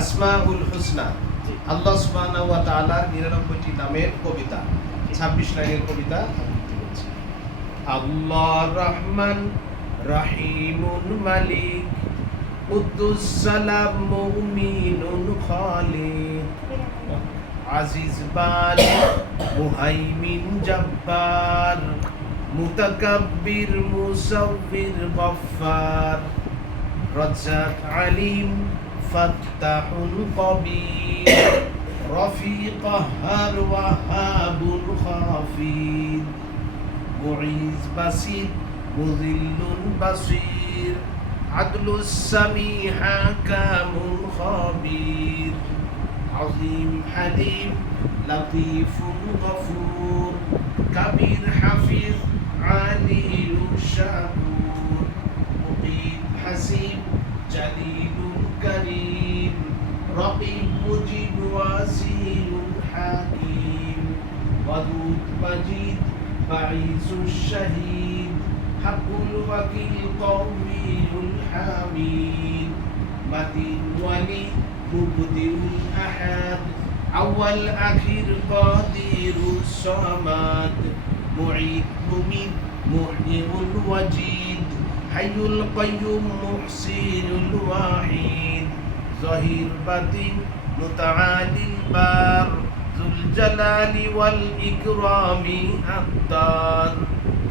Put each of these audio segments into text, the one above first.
আসমাউল হুসনা, আল্লাহ সুবহানাহু ওয়া তাআলার 99টি নামের কবিতা, 26 লাইনের কবিতা আবৃত্তি করছি। আল্লাহ রহমান রহিমুন মালিক কুদ্দুস সালাম মুমিনুন খালিক আজিজ বারি মুহাইমিন জব্বার মুতাকাব্বির মুসাউবির গফফার রাজ্জাক আলিম ফাত্তাহুল কবির রফিক কাহ্হার ওয়াহাবুল খাফির মুঈজ বাসির মুযিল্লুন বাসির আদলুস সামি হাকামুল খাবির আজিম হালিম লতীফুল গফুর কবির হাফিজ আলিয়ুল শাকুর মুকিত হাসিব জালিলুল করিম রকিব মুজিব ওয়াসিউল হাকিম ওয়াদুদ মাজিদ বাঈসুশ শাহীদ হাকুল ওয়াকিল কওমিউল হামিদ মাতিন ওয়ালি মুবদিউল আহাদ আউয়াল আখির কাদিরুস সামাদ মুঈদ মুমিত মুহইয়ুল ওয়াজিদ হাইয়ুল কাইয়ুম মুহসিনুল ওয়াহিদ যাহির বাতিন মুতাআলিল বার যুল জালালি ওয়াল ইকরামি আত্তার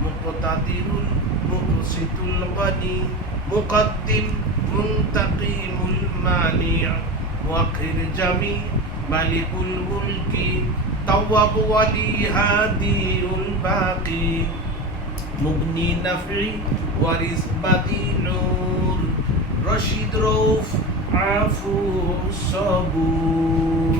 মুকতাদিরুল মুকসিতুল গনি মুকদ্দিম মুনতাকিমুল মানি' মুআখির জামি মালিকুল মুলকি তাওয়াব ওয়ালি হাদিউল বাকি মুগনি নাফি ওয়ারিস বাদি নূর রশিদ রউফ আফু সবুর।